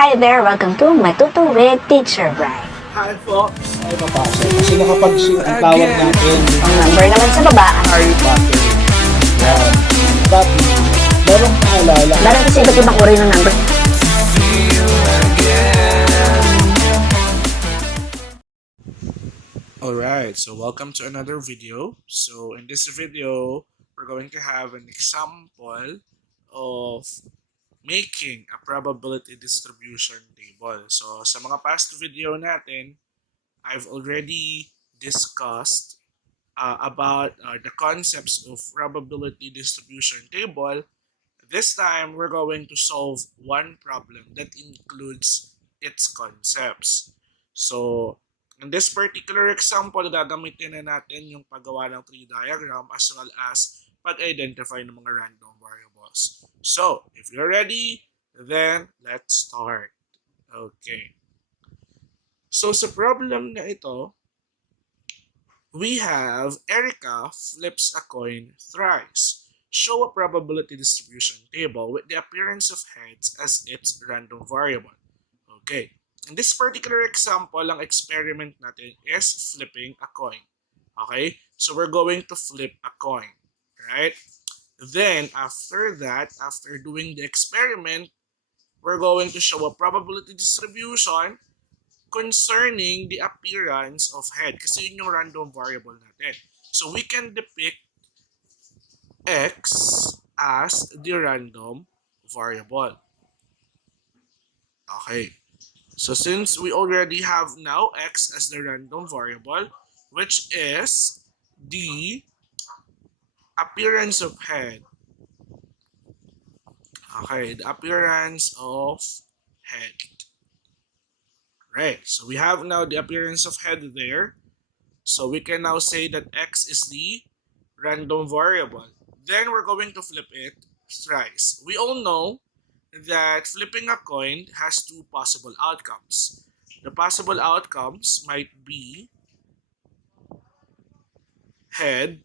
Hi there! Welcome to Matuto with Teacher Brian. Hi po, ay papasok. Kasi nakapag-share ang tawag natin, Ang number naman sa baba, Harry Potter. Yan. Tapi, merong paalala. meron kasi iba't ibang uri ng number. Alright, so welcome to another video. So in this video, we're going to have an example of making a probability distribution table. So sa mga past video natin, I've already discussed about the concepts of probability distribution table. This time, we're going to solve one problem that includes its concepts. So in this particular example, gagamitin na natin yung paggawa ng tree diagram as well as pag-identify ng mga random variables. So, if you're ready, then let's start. Okay. So, sa problem na ito, we have Ericka flips a coin thrice. Show a probability distribution table with the appearance of heads as its random variable. Okay. In this particular example, ang experiment natin is flipping a coin. Okay? So, we're going to flip a coin. Right? Then, after that, after doing the experiment, we're going to show a probability distribution concerning the appearance of head. Kasi yun yung random variable natin. So, we can depict x as the random variable. Okay. So, since we already have now x as the random variable, which is the appearance of head. Okay, the appearance of head. Right, so we have now the appearance of head there. So we can now say that x is the random variable. Then we're going to flip it thrice. We all know that flipping a coin has two possible outcomes. The possible outcomes might be head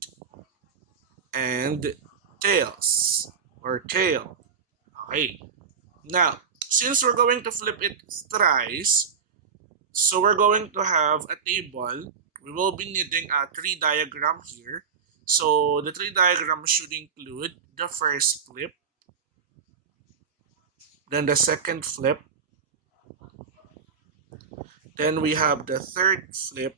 and tails or tail. Okay. Now, since we're going to flip it thrice, so we're going to have a table. We will be needing a tree diagram here. So the tree diagram should include the first flip, then the second flip, then we have the third flip.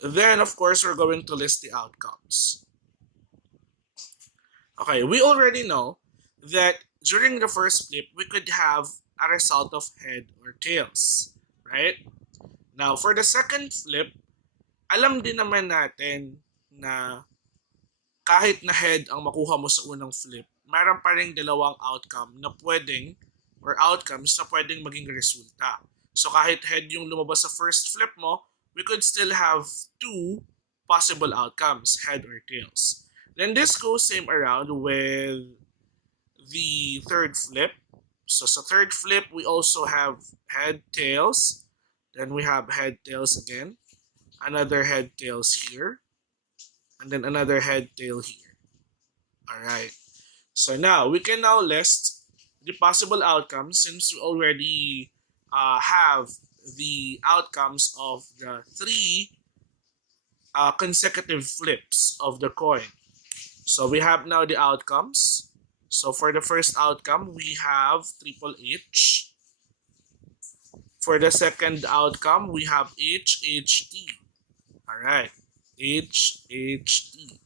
Then, of course, we're going to list the outcomes. Okay, we already know that during the first flip, we could have a result of head or tails, right? Now, for the second flip, alam din naman natin na kahit na head ang makuha mo sa unang flip, mayroon pa rin dalawang outcome na pwedeng, or outcomes na pwedeng maging resulta. So, kahit head yung lumabas sa first flip mo, we could still have two possible outcomes, head or tails. Then this goes same around with the third flip. So sa third flip, we also have head, tails. Then we have head, tails again. Another head, tails here. And then another head, tail here. Alright. So now, we can now list the possible outcomes since we already have the outcomes of the three consecutive flips of the coin. So we have now the outcomes. So for the first outcome, we have triple H. For the second outcome, we have H, H, T. Alright. H, H, T.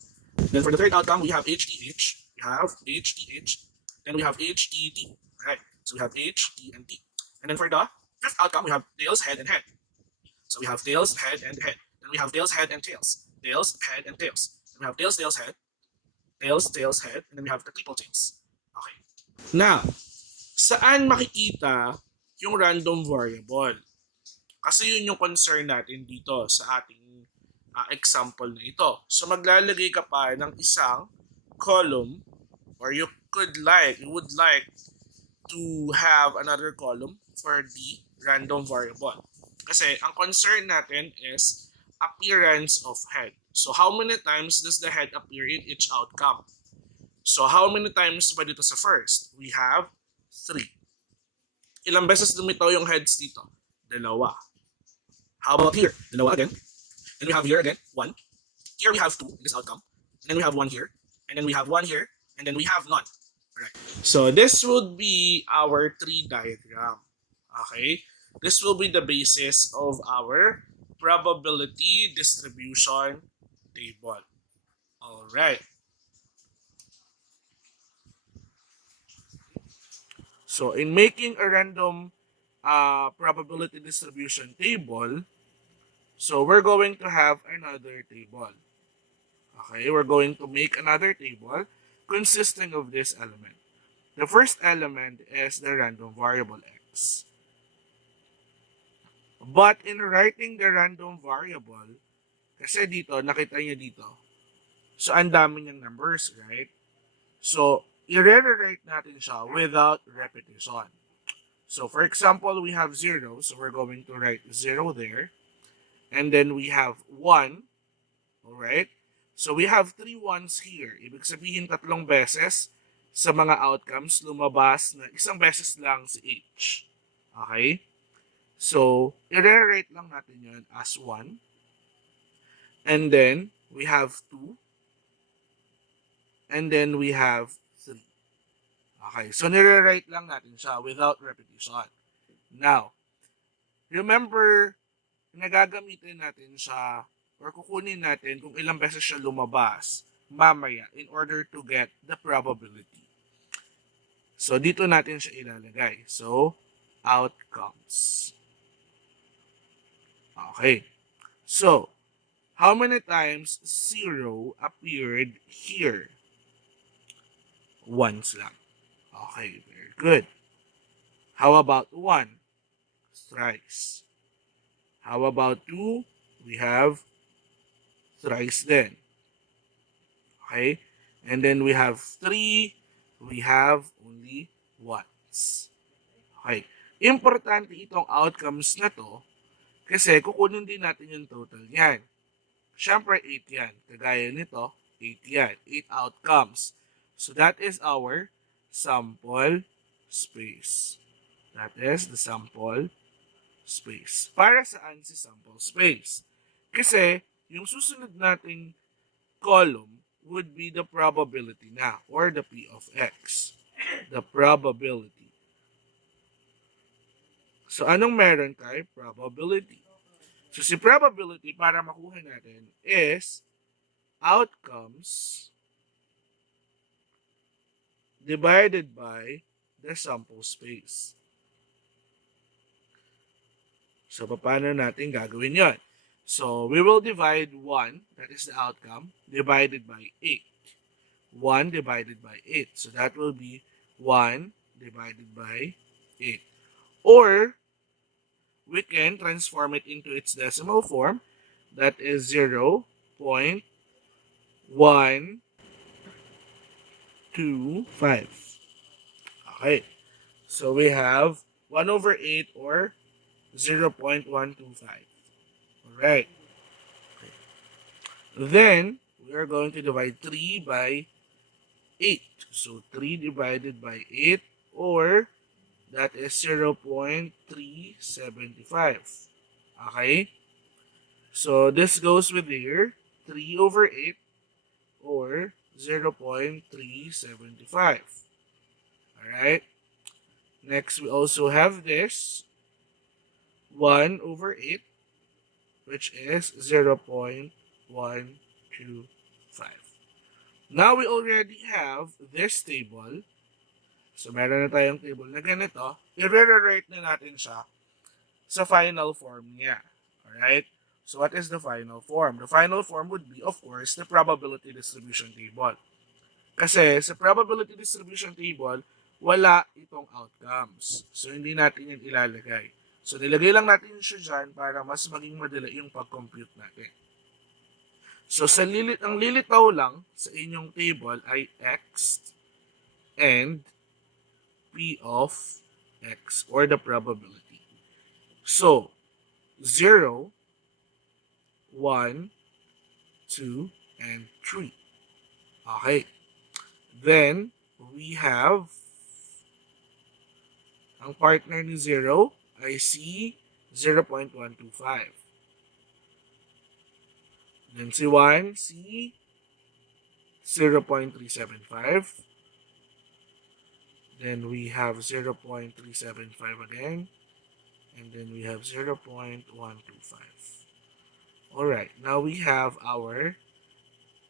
Then for the third outcome, we have H, T, H. We have H, T, H. Then we have H, T, T. Alright. So we have H, T, and T. And then for the fifth outcome, we have tails, head, and head. So we have tails, head, and head. Then we have tails, head, and tails. Tails, head, and tails. Then we have tails, tails, head. Tails, tails, head. And then we have the triple tails. Okay. Now, saan makikita yung random variable? Kasi yun yung concern natin dito sa ating example na ito. So maglalagay ka pa ng isang column, or you would like to have another column for the random variable. Kasi ang concern natin is appearance of head. So how many times does the head appear in each outcome? So how many times ba dito sa first? We have 3. Ilang beses lumitaw yung heads dito? Dalawa. How about here? Dalawa again. Then we have here again, 1. Here we have 2 in this outcome. And then we have 1 here. And then we have 1 here. And then we have none. Right. So this would be our tree diagram. Okay? This will be the basis of our probability distribution table. Alright. So in making a random probability distribution table, so we're going to have another table. Okay, we're going to make another table consisting of this element. The first element is the random variable x. But in writing the random variable, kasi dito, nakita niyo dito, so ang dami niyang numbers, right? So, i-rewrite natin siya without repetition. So, for example, we have 0, so we're going to write 0 there. And then we have 1, alright? So, we have 3 ones here. Ibig sabihin, 3 beses sa mga outcomes, lumabas na isang beses lang si H. Okay? So, i-rewrite lang natin yun as 1. And then, we have 2. And then, we have 3. Okay, so nire-write lang natin siya without repetition. Now, remember, nagagamitin natin siya or kukunin natin kung ilang beses siya lumabas mamaya in order to get the probability. So, dito natin siya ilalagay. So, outcomes. Okay. So, how many times 0 appeared here? Once lang. Okay, very good. How about 1? Thrice. How about 2? We have thrice then. Okay? And then we have 3. We have only once. Okay. Importante itong outcomes na to kasi kukunin din natin yung total yan. Siyempre, 8 yan. Kagaya nito, 8 yan. 8 outcomes. So that is our sample space. That is the sample space. Para saan si sample space? Kasi yung susunod nating column would be the probability na or the P of X. The probability. So anong meron kay probability? So si probability para makuha natin is outcomes divided by the sample space. So, paano natin gagawin yon? So, we will divide 1, that is the outcome, divided by 8. 1 divided by 8. So, that will be 1 divided by 8. Or, we can transform it into its decimal form. That is 0.125. Okay. So, we have 1 over 8 or 0.125. Alright. Okay. Then, we are going to divide 3 by 8. So, 3 divided by 8 or that is 0.375. Okay? So, this goes with here. 3 over 8 or 0.375. Alright? Next, we also have this. 1 over 8, which is 0.125. Now, we already have this table. So, meron na tayong table na ganito. I-rewrite na natin siya sa final form niya. Alright? So, what is the final form? The final form would be, of course, the probability distribution table. Kasi sa probability distribution table, wala itong outcomes. So, hindi natin yan ilalagay. So, nilagay lang natin siya dyan para mas maging madali yung pag-compute natin. So, ang lilitaw lang sa inyong table ay X and P of X or the probability. So, 0, 1, 2, and 3. Okay. Then, we have Ang partner ni 0 ay si 0.125. Then si 1, si 0.375. Then we have 0.375 again. And then we have 0.125. Alright, now we have our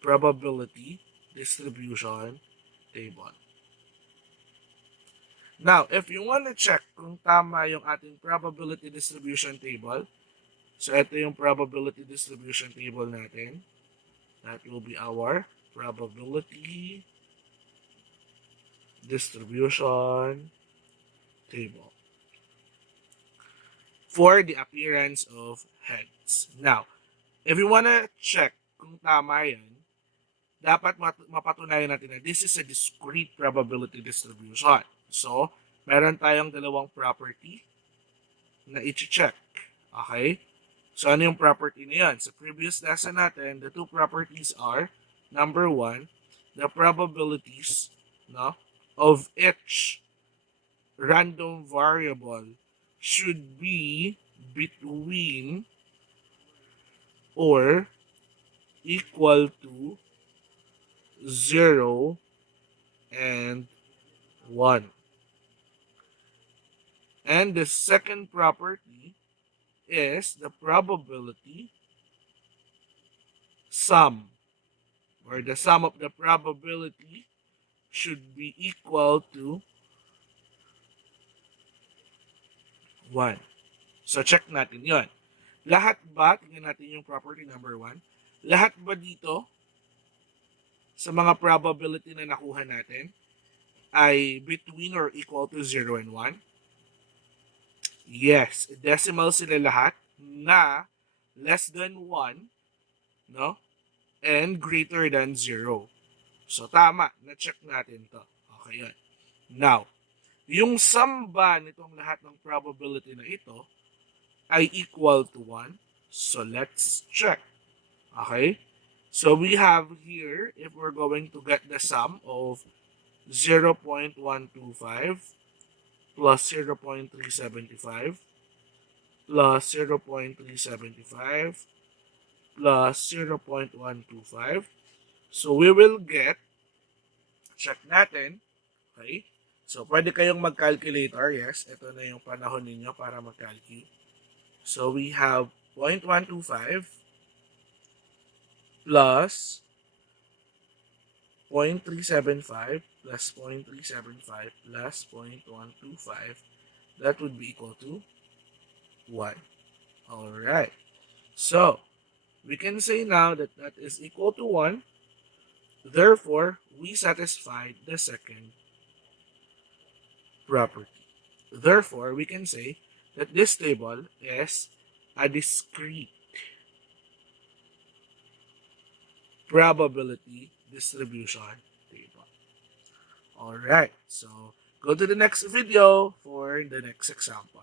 probability distribution table. Now, if you want to check kung tama yung ating probability distribution table, so ito yung probability distribution table natin. That will be our probability distribution table for the appearance of heads. Now, if you wanna check kung tama yan, dapat mapatunayan natin na this is a discrete probability distribution. So, meron tayong dalawang property na i-check. Okay? So, ano yung property na yan? Sa previous lesson natin, the two properties are, number one, the probabilities of each random variable should be between or equal to 0 and 1. And the second property is the probability sum, where the sum of the probability should be equal to 1. So, check natin yon. Lahat ba, tingnan natin yung property number 1, lahat ba dito sa mga probability na nakuha natin ay between or equal to 0 and 1? Yes, decimal sila lahat na less than 1, no? And greater than 0. So, tama. Na-check natin to. Okay, yan. Now, yung sum ba nitong lahat ng probability na ito ay equal to 1? So, let's check. Okay? So, we have here, if we're going to get the sum of 0.125 plus 0.375 plus 0.375 plus 0.125. So, we will get, check natin, okay? So, pwede kayong mag-calculator, yes. Ito na yung panahon ninyo para mag-calculate. So, we have 0.125 plus 0.375 plus 0.375 plus 0.125. That would be equal to 1. Alright. So, we can say now that that is equal to 1. Therefore, we satisfied the second property. Therefore, we can say that this table is a discrete probability distribution table. Alright, so go to the next video for the next example.